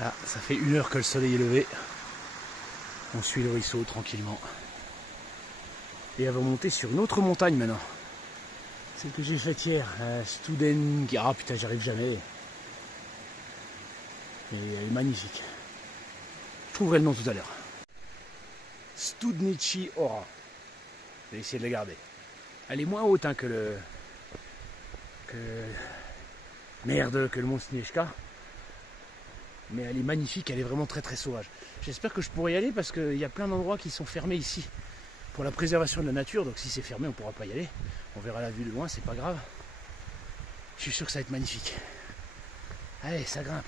Voilà, ça fait 1 heure que le soleil est levé. On suit le ruisseau tranquillement. Et elle va monter sur une autre montagne maintenant. Celle que j'ai faite hier, Studen... Ah putain, j'arrive jamais. Mais elle est magnifique. Je trouverai le nom tout à l'heure. Studnichi Ora. Je vais essayer de la garder. Elle est moins haute hein, que le... Merde, que le mont Snieczka. Mais elle est magnifique, elle est vraiment très très sauvage. J'espère que je pourrai y aller parce qu'il y a plein d'endroits qui sont fermés ici pour la préservation de la nature. Donc si c'est fermé, on ne pourra pas y aller. On verra la vue de loin, c'est pas grave. Je suis sûr que ça va être magnifique. Allez, ça grimpe.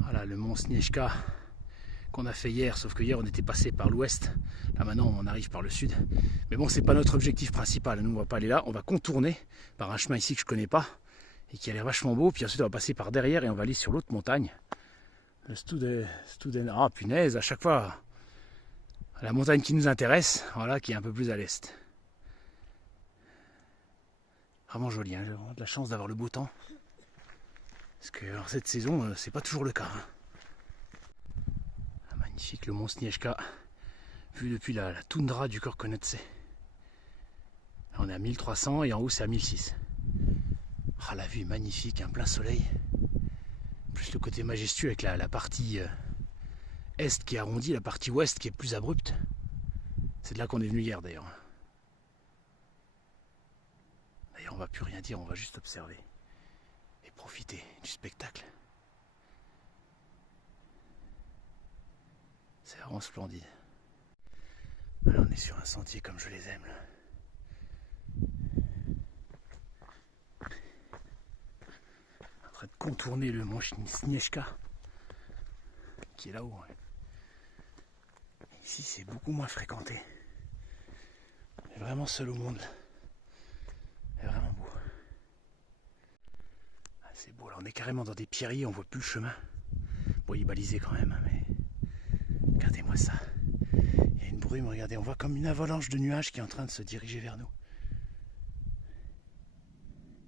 Voilà le mont Snieczka qu'on a fait hier, sauf que hier on était passé par l'ouest, là maintenant on arrive par le sud. Mais bon, c'est pas notre objectif principal, nous on va pas aller là, on va contourner par un chemin ici que je connais pas et qui a l'air vachement beau, puis ensuite on va passer par derrière et on va aller sur l'autre montagne. Le Studen... Ah punaise, à chaque fois la montagne qui nous intéresse, voilà, qui est un peu plus à l'est. Vraiment joli, hein, j'ai vraiment de la chance d'avoir le beau temps. Parce que alors, cette saison, c'est pas toujours le cas. Hein. Ah, magnifique le mont Snieczka, vu depuis la toundra du Korkonotse. On est à 1300 et en haut c'est à 1600. Ah, la vue est magnifique, un plein soleil. Plus le côté majestueux avec la partie est qui est arrondie, la partie ouest qui est plus abrupte. C'est de là qu'on est venu hier d'ailleurs. D'ailleurs on va plus rien dire, on va juste observer. Et profiter du spectacle. C'est vraiment splendide. Alors on est sur un sentier comme je les aime là. En train de contourner le mont Snieczka qui est là-haut. Ici c'est beaucoup moins fréquenté. On est vraiment seul au monde. C'est vraiment beau. C'est beau, là on est carrément dans des pierriers, on voit plus le chemin. Bon, il est balisé quand même, mais regardez-moi ça. Il y a une brume, regardez, on voit comme une avalanche de nuages qui est en train de se diriger vers nous.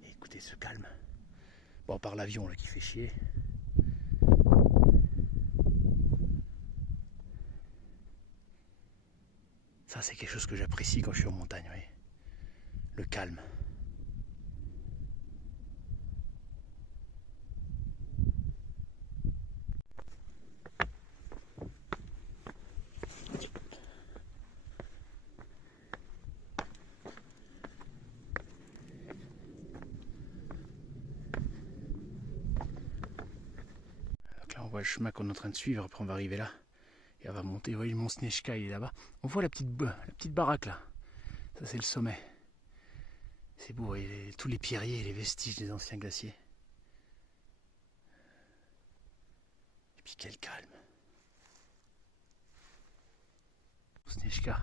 Et écoutez ce calme. Bon, par l'avion là qui fait chier. Ça c'est quelque chose que j'apprécie quand je suis en montagne, oui. Le calme. Là on voit le chemin qu'on est en train de suivre, après on va arriver là. Et on va monter, vous voyez le mont Snieczka il est là-bas. On voit la petite baraque là. Ça c'est le sommet. C'est beau, vous voyez tous les pierriers et les vestiges des anciens glaciers. Et puis quel calme. Snieczka.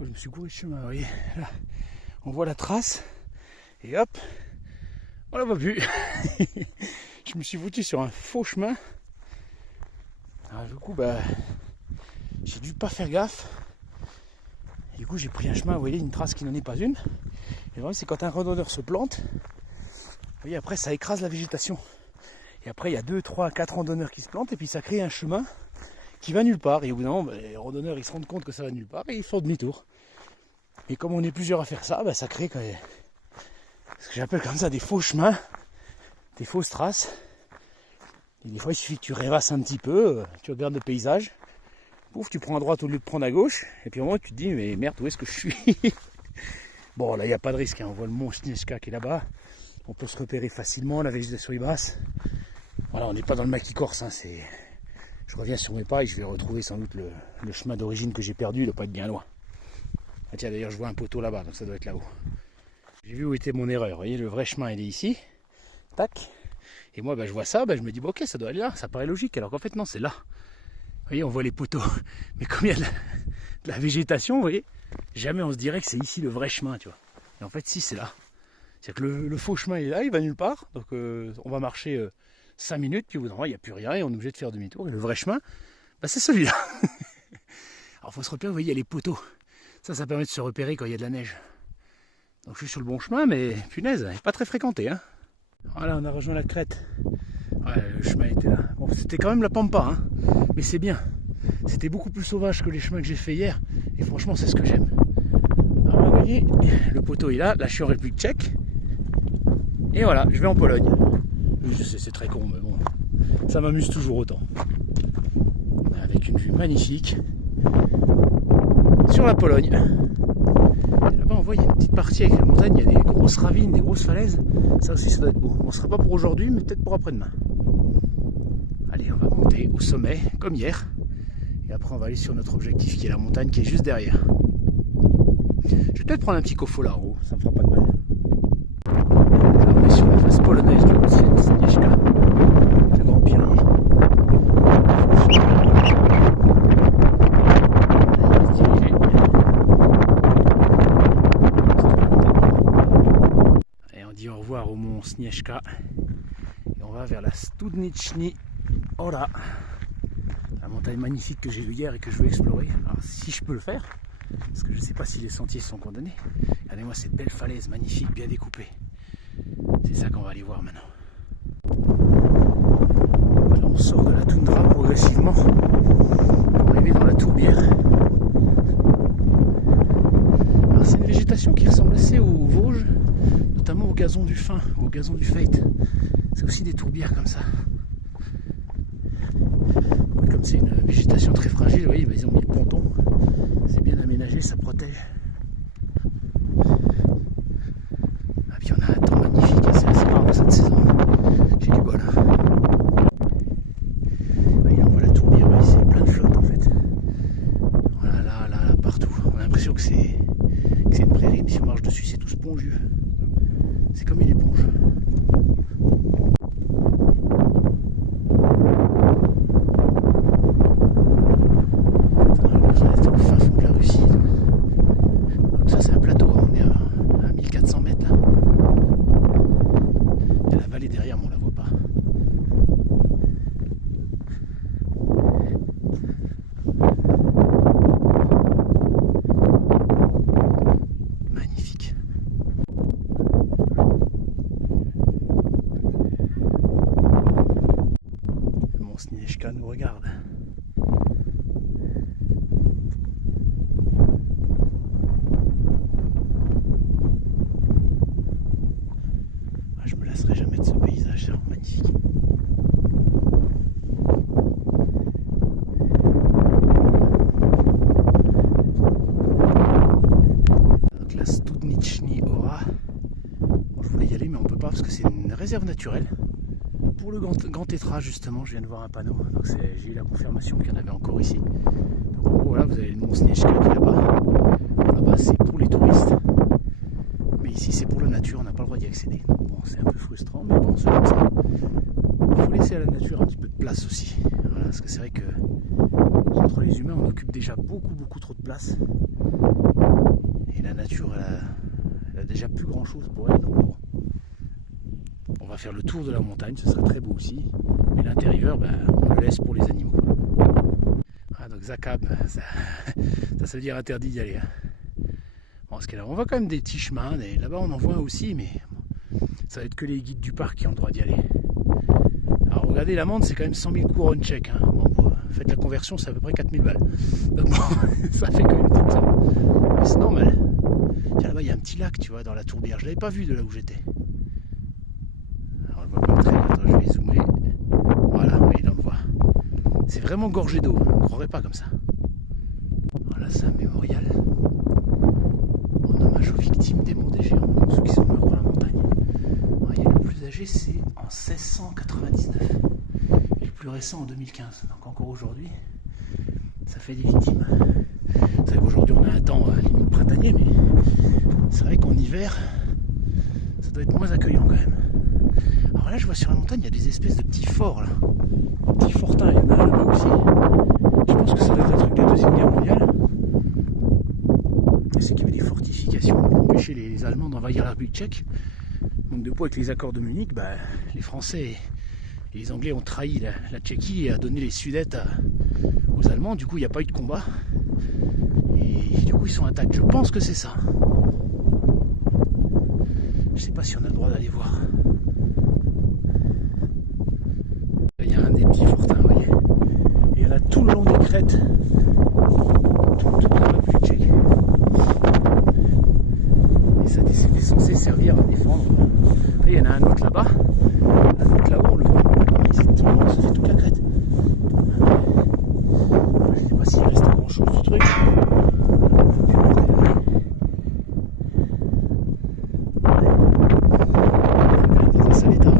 Oh, je me suis gouré de chemin, vous voyez. Là, on voit la trace. Et hop, on la voit plus. Je me suis foutu sur un faux chemin. Alors, du coup, j'ai dû pas faire gaffe. Et du coup, j'ai pris un chemin, vous voyez, une trace qui n'en est pas une. Et vraiment, c'est quand un randonneur se plante, vous voyez, après ça écrase la végétation. Et après, il y a 2, 3, 4 randonneurs qui se plantent et puis ça crée un chemin qui va nulle part. Et au bout d'un moment, les randonneurs ils se rendent compte que ça va nulle part et ils font demi-tour. Et comme on est plusieurs à faire ça, ça crée ce que j'appelle comme ça des faux chemins, des fausses traces. Et des fois, il suffit que tu rêvasses un petit peu, tu regardes le paysage, pouf, tu prends à droite au lieu de prendre à gauche, et puis au moment tu te dis, mais merde, où est-ce que je suis? Bon, là, il n'y a pas de risque, hein. On voit le mont Snieczka qui est là-bas, on peut se repérer facilement, la végétation est basse. Voilà, on n'est pas dans le maquis corse, hein. Je reviens sur mes pas et je vais retrouver sans doute le chemin d'origine que j'ai perdu, il ne doit pas être bien loin. Ah tiens, d'ailleurs, je vois un poteau là-bas, donc ça doit être là-haut. J'ai vu où était mon erreur, vous voyez, le vrai chemin, il est ici, tac. Et moi, je vois ça, je me dis, ok, ça doit aller là, ça paraît logique, alors qu'en fait, non, c'est là. Vous voyez, on voit les poteaux, mais comme il y a de la végétation, vous voyez, jamais on se dirait que c'est ici le vrai chemin, tu vois. Et en fait, si, c'est là. C'est-à-dire que le faux chemin est là, il va nulle part. Donc on va marcher 5 minutes, puis au bout d'un moment, il n'y a plus rien et on est obligé de faire demi-tour. Et le vrai chemin, bah, c'est celui-là. Alors il faut se repérer, vous voyez, il y a les poteaux. Ça permet de se repérer quand il y a de la neige. Donc je suis sur le bon chemin, mais punaise, il n'est pas très fréquenté. Hein. Voilà, on a rejoint la crête. Ouais, le chemin était là. Bon, c'était quand même la pampa, hein, mais c'est bien. C'était beaucoup plus sauvage que les chemins que j'ai fait hier. Et franchement, c'est ce que j'aime. Alors vous voyez, le poteau est là. Là, je suis en République tchèque. Et voilà, je vais en Pologne. Je sais, c'est très con, mais bon, ça m'amuse toujours autant. Avec une vue magnifique sur la Pologne. Et là-bas, on voit, il y a une petite partie avec la montagne. Il y a des grosses ravines, des grosses falaises. Ça aussi, ça doit être beau. Bon, ce ne sera pas pour aujourd'hui, mais peut-être pour après-demain. Allez, on va monter au sommet, comme hier. Et après, on va aller sur notre objectif, qui est la montagne, qui est juste derrière. Je vais peut-être prendre un petit coffre là en haut, ça me fera pas de mal. Là, on est sur la face polonaise du Śnieżka, le Grand Pyrénées. Et on dit au revoir au mont Śnieżka. Et on va vers la Studniczni Hora. La montagne magnifique que j'ai vue hier et que je veux explorer. Alors si je peux le faire, parce que je ne sais pas si les sentiers sont condamnés. Regardez-moi cette belle falaise magnifique, bien découpée. C'est ça qu'on va aller voir maintenant. Là, on sort de la toundra progressivement pour arriver dans la tourbière. Alors c'est une végétation qui ressemble assez aux Vosges, notamment au gazon du Fin, au gazon du Feit. C'est aussi des tourbières comme ça. Comme c'est une végétation très fragile, vous voyez, ils ont mis le ponton. C'est bien aménagé, ça protège. Ah, puis on a un temps magnifique, c'est assez rare dans cette saison. J'ai du bol. Voyez, on voit la tourbière, c'est plein de flotte en fait. Voilà, là, partout. On a l'impression que c'est une prairie, mais si on marche dessus, c'est tout spongieux. C'est comme une éponge. Śnieżka nous regarde. Je me lasserai jamais de ce paysage, c'est magnifique. Donc la Studniczni Hora. Bon, je voulais y aller mais on peut pas parce que c'est une réserve naturelle. Pour le grand tétra justement, je viens de voir un panneau, donc j'ai eu la confirmation qu'il y en avait encore ici. Donc en gros voilà, vous avez le mont Śnieżka qui est là-bas. Là-bas c'est pour les touristes, mais ici c'est pour la nature, on n'a pas le droit d'y accéder. Donc bon, c'est un peu frustrant, mais bon, c'est comme ça. Il faut laisser à la nature un petit peu de place aussi. Voilà, parce que c'est vrai que entre les humains on occupe déjà beaucoup trop de place. Et la nature elle a déjà plus grand chose pour elle, donc bon. On va faire le tour de la montagne, ce sera très beau aussi. Et l'intérieur, on le laisse pour les animaux. Ah, donc Zakab, ça veut dire interdit d'y aller. Bon, parce que là, on voit quand même des petits chemins. Là-bas, on en voit aussi, mais ça va être que les guides du parc qui ont le droit d'y aller. Alors, regardez, l'amende, c'est quand même 100 000 couronnes tchèques. Hein. Bon, faites la conversion, c'est à peu près 4000 balles. Donc, bon, ça fait quand même une petite somme. Mais c'est normal. Tiens, là-bas, il y a un petit lac, tu vois, dans la tourbière. Je ne l'avais pas vu de là où j'étais. Attends, je vais zoomer. Voilà, oui, là on voit. C'est vraiment gorgé d'eau, on ne croirait pas comme ça. Voilà, c'est un mémorial en hommage aux victimes des monts des géants, ceux qui sont morts dans la montagne. Alors, le plus âgé, c'est en 1699 et le plus récent en 2015. Donc encore aujourd'hui, ça fait des victimes. C'est vrai qu'aujourd'hui on a un temps limite printanier, mais c'est vrai qu'en hiver, ça doit être moins accueillant quand même. Alors là, je vois sur la montagne, il y a des espèces de petits forts là. Des petits fortins, il y en a là-bas aussi. Je pense que ça doit être un truc de la Deuxième Guerre mondiale. Je sais qu'il y avait des fortifications pour empêcher les Allemands d'envahir la République tchèque. Manque de peau avec les accords de Munich, les Français et les Anglais ont trahi la Tchéquie et a donné les Sudètes aux Allemands. Du coup, il n'y a pas eu de combat. Et du coup, ils sont attaqués. Je pense que c'est ça. Je sais pas si on a le droit d'aller voir. Il y a un des petits fortins, vous voyez. Et il y en a tout le long des crêtes. Toute la République tchèque. Et ça c'est censé servir à défendre. Et il y en a un autre là-bas. Un autre là-haut, on le voit. C'est immense, ça fait toute la crête. Je ne sais pas s'il reste grand chose du truc. Dans un sale état. Un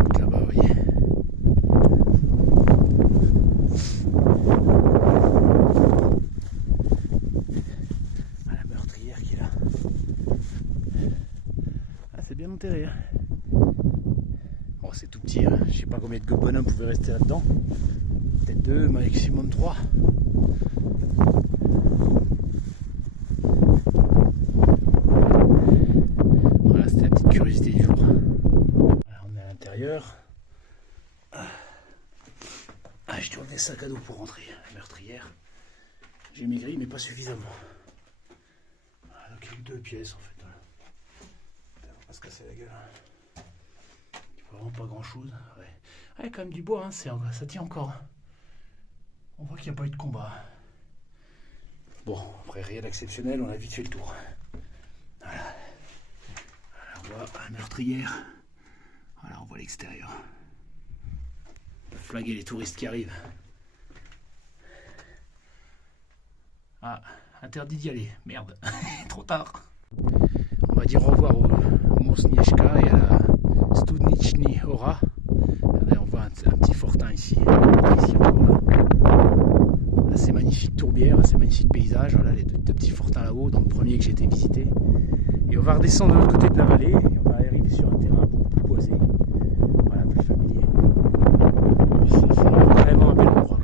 autre là-bas, vous voyez. La meurtrière qui est là. Ah, c'est bien enterré. Hein. Bon, c'est tout petit, hein. Je sais pas combien de bonhommes pouvaient rester là-dedans. Peut-être 2, maximum 3. Voilà, c'était la petite curiosité du jour. Voilà, on est à l'intérieur. J'ai tourné des sacs à dos pour rentrer. La meurtrière. J'ai maigri, mais pas suffisamment. Voilà, donc il y a eu 2 pièces en fait. Voilà. On va pas se casser la gueule. Vraiment pas grand chose. Ouais. Ah, il y a quand même du bois, hein. Ça tient encore. On voit qu'il n'y a pas eu de combat. Bon, après rien d'exceptionnel, on a vite fait le tour. Voilà. Alors, on voit la meurtrière. Voilà, on voit l'extérieur. On peut flaguer les touristes qui arrivent. Ah, interdit d'y aller. Merde, trop tard. On va dire au revoir au Mosnieshka et à la Studnični Hora. Regardez, on voit un petit fortin ici. Ici encore là. Là c'est magnifique tourbière, c'est magnifique paysage. Voilà les 2 petits fortins là-haut, dans le premier que j'ai été visiter. Et on va redescendre de l'autre côté de la vallée. Et on va arriver sur un terrain beaucoup plus boisé. Voilà, plus familier. C'est vraiment un bel endroit.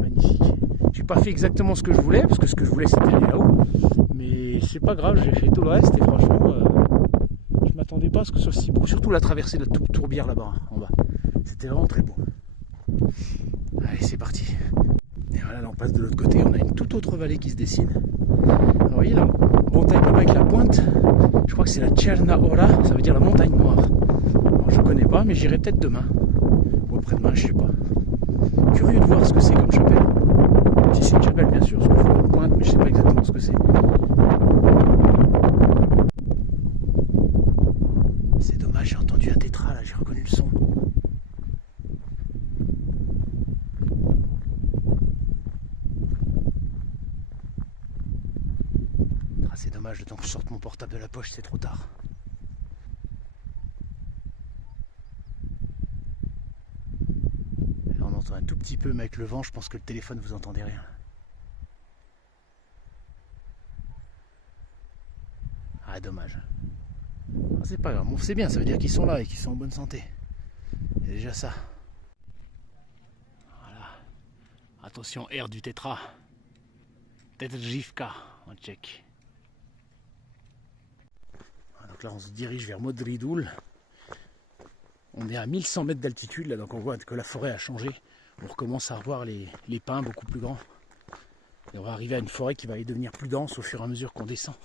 Magnifique. J'ai pas fait exactement ce que je voulais, parce que ce que je voulais c'était aller là-haut. Mais c'est pas grave, j'ai fait tout le reste et franchement, je m'attendais pas à ce que ce soit si beau. Surtout la traversée de la tourbière là-bas, en bas. C'était vraiment très beau. Allez, c'est parti. Et voilà, là on passe de l'autre côté, on a une toute autre vallée qui se dessine. Alors, vous voyez la montagne là-bas avec la pointe, je crois que c'est la Tcherna Hora, ça veut dire la montagne noire. Alors, je connais pas, mais j'irai peut-être demain. Ou après-demain, je sais pas. Curieux de voir ce que c'est comme chapelle. Si c'est une chapelle, bien sûr, parce que je vois une pointe, mais je sais pas exactement ce que c'est. C'est dommage, j'ai entendu un tétra là, j'ai reconnu le son. Ah, c'est dommage, le temps que je sorte mon portable de la poche, c'est trop tard. Là, on entend un tout petit peu, mais avec le vent, je pense que le téléphone, vous entendez rien. Ah, dommage. Ah, c'est pas grave, bon, c'est bien, ça veut dire qu'ils sont là et qu'ils sont en bonne santé. C'est déjà ça. Voilà. Attention, R du tétra. Tetrživka en tchèque. Donc là, on se dirige vers Modrý Důl. On est à 1100 mètres d'altitude, là, donc on voit que la forêt a changé. On recommence à revoir les pins beaucoup plus grands. Et on va arriver à une forêt qui va devenir plus dense au fur et à mesure qu'on descend.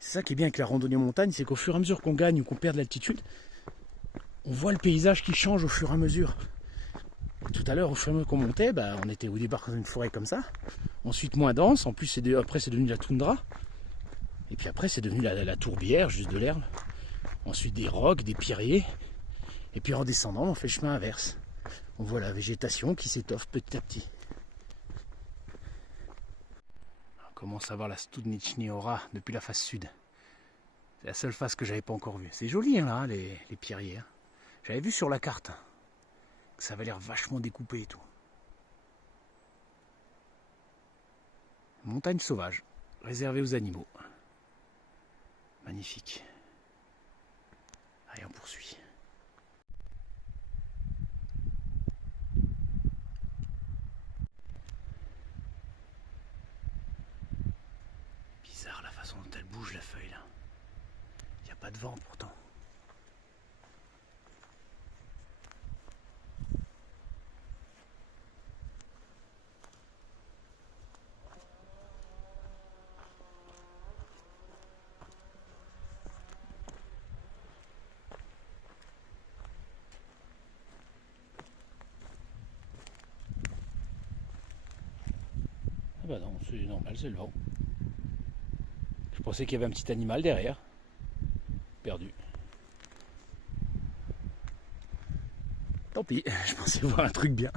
C'est ça qui est bien avec la randonnée en montagne, c'est qu'au fur et à mesure qu'on gagne ou qu'on perd de l'altitude, on voit le paysage qui change au fur et à mesure. Tout à l'heure, au fur et à mesure qu'on montait, on était au départ dans une forêt comme ça. Ensuite moins dense, en plus après c'est devenu la toundra. Et puis après c'est devenu la tourbière, juste de l'herbe. Ensuite des rocs, des pierriers. Et puis en descendant, on fait le chemin inverse. On voit la végétation qui s'étoffe petit à petit. On commence à voir la Studnični Hora depuis la face sud. C'est la seule face que j'avais pas encore vue. C'est joli hein, là, les pierriers. Hein. J'avais vu sur la carte que ça avait l'air vachement découpé et tout. Montagne sauvage, réservée aux animaux. Magnifique. Allez, on poursuit. Bizarre la façon dont elle bouge la feuille là. pas de vent pourtant. Ah bah non, c'est normal, c'est le vent. Je pensais qu'il y avait un petit animal derrière. Perdu. Tant pis, je pensais voir un truc bien.